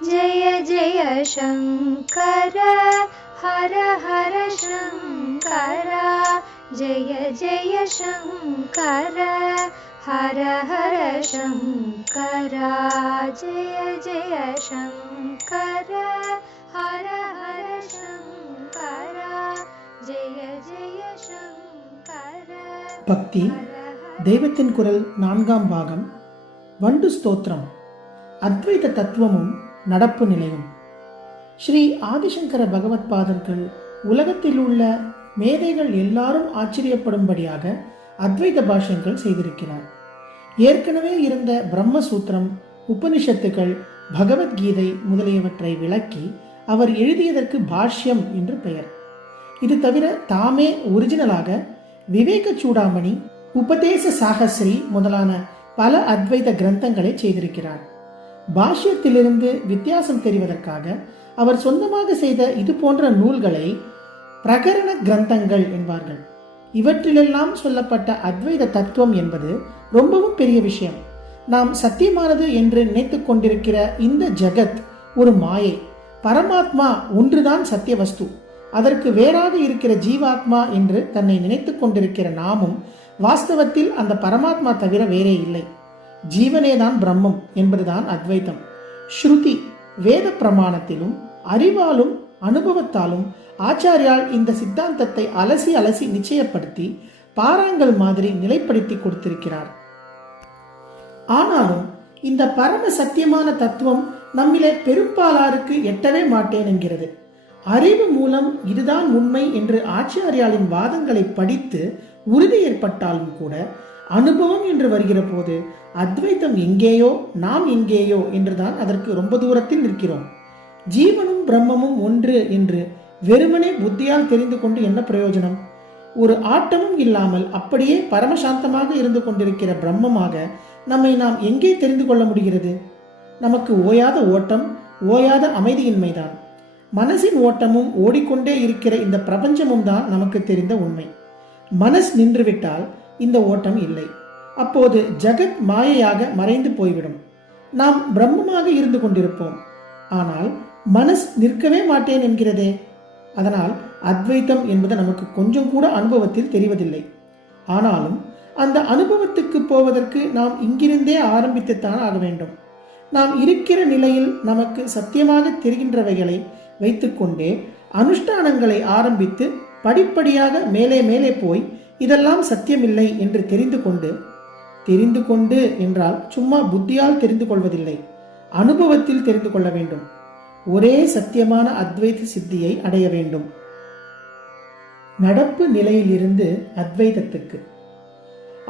जय जय शङ्कर हर हर शङ्कर जय जय शङ्कर हर हर शङ्कर जय जय शङ्कर हर हर शङ्कर जय जय शङ्कर. பக்தி தெய்வத்தின் குரல் 4ஆம் பாகம். வண்டு ஸ்தோத்திரம். அத்வைத தத்துவமும் நடப்பு நிலையும். ஸ்ரீ ஆதிசங்கர பகவத் பாதர்கள் உலகத்தில் உள்ள மேதைகள் எல்லாரும் ஆச்சரியப்படும்படியாக அத்வைத பாஷ்யங்கள் செய்திருக்கிறார். ஏற்கனவே இருந்த பிரம்மசூத்திரம், உபனிஷத்துக்கள், பகவத்கீதை முதலியவற்றை விளக்கி அவர் எழுதியதற்கு பாஷ்யம் என்று பெயர். இது தவிர தாமே ஒரிஜினலாக விவேக சூடாமணி, உபதேச சாகஸ்ரீ முதலான பல அத்வைத கிரந்தங்களை செய்திருக்கிறார். பாஷ்யத்திலிருந்து வித்தியாசம் தெரிவதற்காக அவர் சொந்தமாக செய்த இது போன்ற நூல்களை பிரகரண கிரந்தங்கள் என்பார்கள். இவற்றிலெல்லாம் சொல்லப்பட்ட அத்வைத தத்துவம் என்பது ரொம்பவும் பெரிய விஷயம். நாம் சத்தியமானது என்று நினைத்து கொண்டிருக்கிற இந்த ஜகத் ஒரு மாயை. பரமாத்மா ஒன்றுதான் சத்திய வஸ்து. அதற்கு வேறாக இருக்கிற ஜீவாத்மா என்று தன்னை நினைத்து கொண்டிருக்கிற நாமும் வாஸ்தவத்தில் அந்த பரமாத்மா தவிர வேறே இல்லை. ஜீவனேதான் பிரம்மம் என்பதுதான் அத்வைத்தம். ஸ்ருதி வேத பிரமாணத்திலும் அறிவாலும் அனுபவத்தாலும் ஆச்சாரியால் இந்த சித்தாந்தத்தை அலசி அலசி நிச்சயப்படுத்தி பாறாங்கல் மாதிரி நிலைப்படுத்தி கொடுத்திருக்கிறார். ஆனாலும் இந்த பரம சத்தியமான தத்துவம் நம்மிலே பெரும்பாலாருக்கு எட்டவே மாட்டேன் என்கிறது. அறிவு மூலம் இதுதான் உண்மை என்று ஆச்சாரியாலின் வாதங்களை படித்து உறுதி ஏற்பட்டாலும் கூட அனுபவம் என்று வருகிற போது அத்வைத்தம் எங்கேயோ நாம் எங்கேயோ என்றுதான் அதற்கு ரொம்ப தூரத்தில் நிற்கிறோம். ஜீவனும் பிரம்மமும் ஒன்று என்று வெறுமனே புத்தியால் தெரிந்து கொண்டு என்ன பிரயோஜனம்? ஒரு ஆட்டமும் இல்லாமல் அப்படியே பரமசாந்தமாக இருந்து கொண்டிருக்கிற பிரம்மமாக நம்மை நாம் எங்கே தெரிந்து கொள்ள முடிகிறது? நமக்கு ஓயாத ஓட்டம், ஓயாத அமைதியின்மைதான். மனசின் ஓட்டமும் ஓடிக்கொண்டே இருக்கிற இந்த பிரபஞ்சமும் தான் நமக்கு தெரிந்த உண்மை. மனஸ் நின்றுவிட்டால் இந்த ஓட்டம் இல்லை. அப்போது ஜகத் மாயையாக மறைந்து போய்விடும். நாம் பிரம்மமாக இருந்து கொண்டிருப்போம். ஆனால் மனஸ் நிற்கவே மாட்டேன் என்கிறதே. அதனால் அத்வைத்தம் என்பது நமக்கு கொஞ்சம் கூட அனுபவத்தில் தெரிவதில்லை. ஆனாலும் அந்த அனுபவத்துக்கு போவதற்கு நாம் இங்கிருந்தே ஆரம்பித்துத்தான் ஆக வேண்டும். நாம் இருக்கிற நிலையில் நமக்கு சத்தியமாக தெரிகின்றவைகளை வைத்துக்கொண்டே அனுஷ்டானங்களை ஆரம்பித்து படிப்படியாக மேலே மேலே போய் இதெல்லாம் சத்தியமில்லை என்று தெரிந்து கொண்டு என்றால் சும்மா புத்தியால் தெரிந்து கொள்வதில்லை, அனுபவத்தில் தெரிந்து கொள்ள வேண்டும். ஒரே சத்தியமான அத்வைத சித்தியை அடைய வேண்டும். நடப்பு நிலையிலிருந்து அத்வைதத்துக்கு.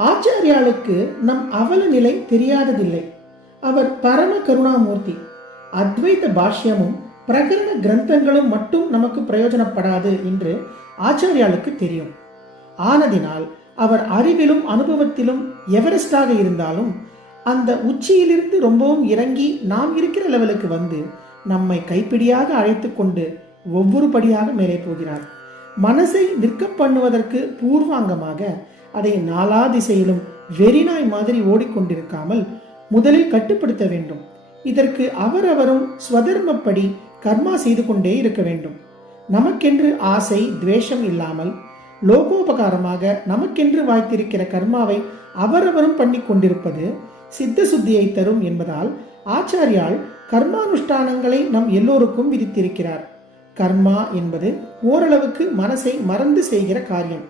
ஆச்சாரியாளுக்கு நம் அவல நிலை தெரியாததில்லை. அவர் பரம கருணாமூர்த்தி. அத்வைத பாஷ்யமும் பிரகரண கிரந்தங்களும் மட்டும் நமக்கு பிரயோஜனப்படாது என்று ஆச்சாரியாளுக்கு தெரியும். ஆனதினால் அவர் அறிவிலும் அனுபவத்திலும் எவரெஸ்டாக இருந்தாலும் அந்த உச்சியிலிருந்து ரொம்பவும் இறங்கி நாம் இருக்கிற லெவலுக்கு வந்து நம்மை கைப்பிடியாக அழைத்து கொண்டு ஒவ்வொரு படியாக மேலே போகிறார். மனசை நிற்க பண்ணுவதற்கு பூர்வாங்கமாக அதை நாலா திசையிலும் வெறிநாய் மாதிரி ஓடிக்கொண்டிருக்காமல் முதலில் கட்டுப்படுத்த வேண்டும். இதற்கு அவரவரும் ஸ்வதர்மப்படி கர்மா செய்து கொண்டே இருக்க வேண்டும். நமக்கென்று ஆசை துவேஷம் இல்லாமல் லோகோபகாரமாக நமக்கென்று வாய்த்திருக்கிற கர்மாவை அவரவரும் பண்ணி கொண்டிருப்பது சித்த சுத்தியை தரும் என்பதால் ஆச்சாரியால் கர்மானுஷ்டானங்களை நம் எல்லோருக்கும் விதித்திருக்கிறார். கர்மா என்பது ஓரளவுக்கு மனசை மறந்து செய்கிற காரியம்.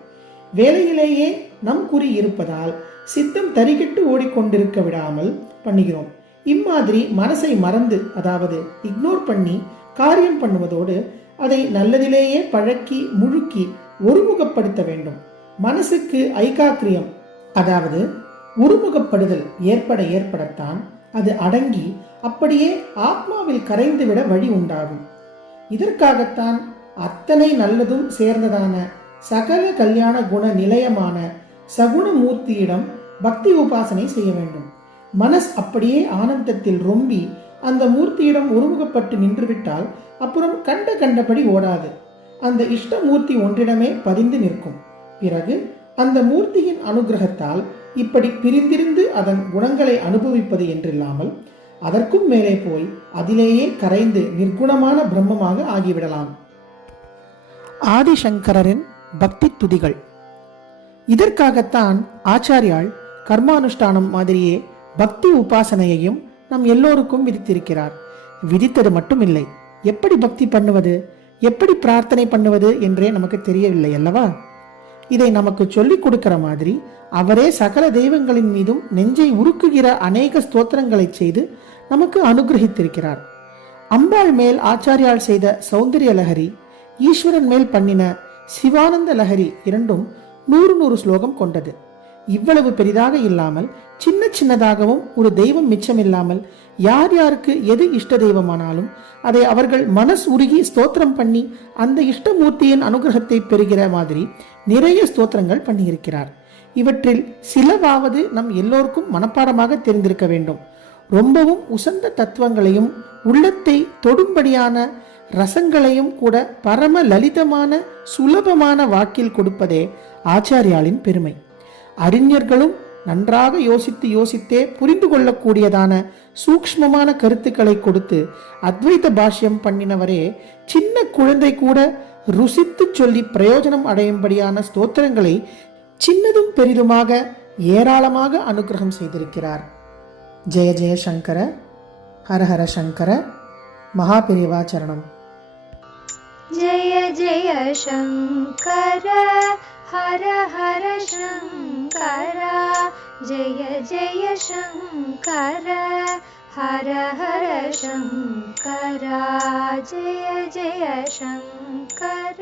வேலையிலேயே நம் குறி இருப்பதால் சித்தம் தரிகெட்டு ஓடிக்கொண்டிருக்க விடாமல் பண்ணுகிறோம். இம்மாதிரி மனசை மறந்து, அதாவது இக்னோர் பண்ணி காரியம் பண்ணுவதோடு அதை நல்லதிலேயே பழக்கி முழுக்கி ஒருமுகப்படுத்த வேண்டும். மனசுக்கு ஐகாக்கிரியம், அதாவது ஒருமுகப்படுதல் ஏற்படத்தான் அது அடங்கி அப்படியே ஆத்மாவில் கரைந்துவிட வழி உண்டாகும். இதற்காகத்தான் அத்தனை நல்லதும் சேர்ந்ததான சகல கல்யாண குண நிலையமான சகுணமூர்த்தியிடம் பக்தி உபாசனை செய்ய வேண்டும். மனஸ் அப்படியே ஆனந்தத்தில் ரொம்பி அந்த மூர்த்தியிடம் ஒருமுகப்பட்டு நின்றுவிட்டால் அப்புறம் கண்டபடி ஓடாது. அந்த இஷ்டமூர்த்தி ஒன்றிடமே பதிந்து நிற்கும். பிறகு அந்த மூர்த்தியின் அனுகிரகத்தால் இப்படி பிரிந்திருந்து அதன் குணங்களை அனுபவிப்பது என்றில்லாமல் அதற்கும் மேலே போய் அதிலேயே கரைந்து நிர்குணமான பிரம்மமாக ஆகிவிடலாம். ஆதிசங்கரரின் பக்தி துதிகள். இதற்காகத்தான் ஆச்சாரியால் கர்மானுஷ்டானம் மாதிரியே பக்தி உபாசனையையும் நம் எல்லோருக்கும் விதித்திருக்கிறார். விதித்தது மட்டும் இல்லை, எப்படி பக்தி பண்ணுவது, எப்படி பிரார்த்தனை பண்ணுவது என்றே நமக்கு தெரியவில்லை அல்லவா? இதை நமக்கு சொல்லிக் கொடுக்கிற மாதிரி அவரே சகல தெய்வங்களின் மீதும் நெஞ்சை உருக்குகிற அநேக ஸ்தோத்திரங்களை செய்து நமக்கு அனுகிரகித்திருக்கிறார். அம்பாள் மேல் ஆச்சாரியால் செய்த சௌந்தரிய லஹரி, ஈஸ்வரன் மேல் பண்ணின சிவானந்த லஹரி இரண்டும் 100 ஸ்லோகம் கொண்டது. இவ்வளவு பெரிதாக இல்லாமல் சின்ன சின்னதாகவும் ஒரு தெய்வம் மிச்சமில்லாமல் யார் யாருக்கு எது இஷ்ட தெய்வமானாலும் அதை அவர்கள் மனசு உருகி ஸ்தோத்திரம் பண்ணி அந்த இஷ்டமூர்த்தியின் அனுகிரகத்தை பெறுகிற மாதிரி நிறைய ஸ்தோத்திரங்கள் பண்ணியிருக்கிறார். இவற்றில் சிலவாவது நம் எல்லோருக்கும் மனப்பாடமாக தெரிந்திருக்க வேண்டும். ரொம்பவும் உசந்த தத்துவங்களையும் உள்ளத்தை தொடும்படியான ரசங்களையும் கூட பரம லலிதமான சுலபமான வாக்கில் கொடுப்பதே ஆச்சாரியாலின் பெருமை. அறிஞர்களும் நன்றாக யோசித்தே புரிந்து கொள்ளக்கூடியதான சூக்ஷ்மமான கருத்துக்களை கொடுத்து அத்வைத பாஷ்யம் பண்ணினவரே சின்ன குழந்தை கூட ருசித்து சொல்லி பிரயோஜனம் அடையும்படியான ஸ்தோத்திரங்களை சின்னதும் பெரிதுமாக ஏராளமாக அனுகிரகம் செய்திருக்கிறார். ஜெய ஜெய சங்கர, ஹர ஹர சங்கர, மகாபெரிவா சரணம். जय जय शङ्कर हर हर शङ्कर, जय जय शङ्कर हर हर शङ्कर, जय जय शङ्कर.